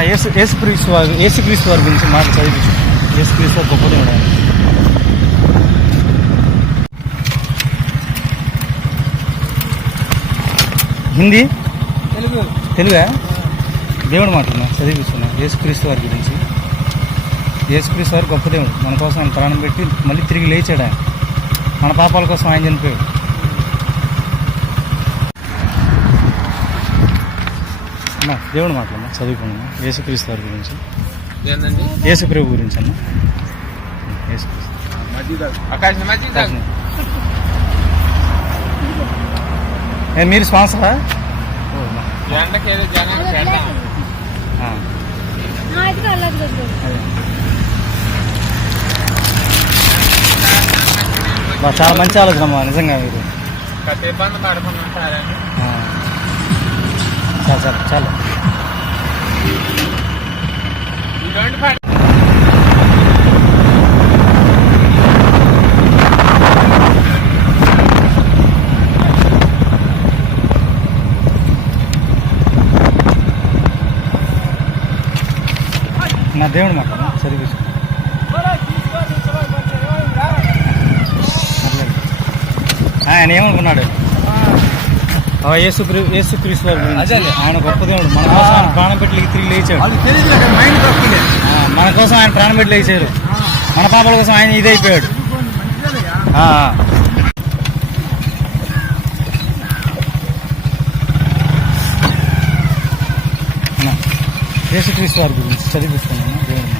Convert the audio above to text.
యేసు యేసుక్రీస్తు వారి యేసుక్రీస్తు వారి గురించి మాట చదివించు. యేసుక్రీస్తు వారు గొప్ప దేవుడు. ఆయన. హిందీ? తెలుగు. తెలుగా? దేవుడు మాట్లాడున్నా చదివిస్తున్నా యేసుక్రీస్తు వారి గురించి. యేసుక్రీస్తు వారి గొప్ప దేవుడు. మన కోసం ఆయన ప్రాణం పెట్టి మళ్ళీ తిరిగి లేచాడు ఆయన. మన పాపాల కోసం ఆయన చనిపోయాడు. అమ్మా దేవుడు మాట్లాడమ్మా చదువుకున్నా యేసుక్రీస్తు వారి గురించి. ఏందండి? యేసు ప్రభు గురించి అమ్మా యేసుక్రీస్తు. మీరు స్పాన్సరా? చాలా మంచి ఆలోచన అమ్మా నిజంగా మీరు. చాలు చాలు. నా దేవుడు మాట చదివి ఆయన ఏమనుకున్నాడు? ఆ యేసు క్రీ- యేసు క్రీస్తు వారి గురించి. అదే. ఆయన గొప్ప దేవుడు. మన కోసం ఆయన ప్రాణం పెట్టి తిరిగి లేచాడు. మన కోసం ఆయన ప్రాణం పెట్టి లేచారు మన పాపల కోసం ఆయన ఇదైపోయాడు. యేసుక్రీస్తు వారి గురించి చదివిస్తున్నాను.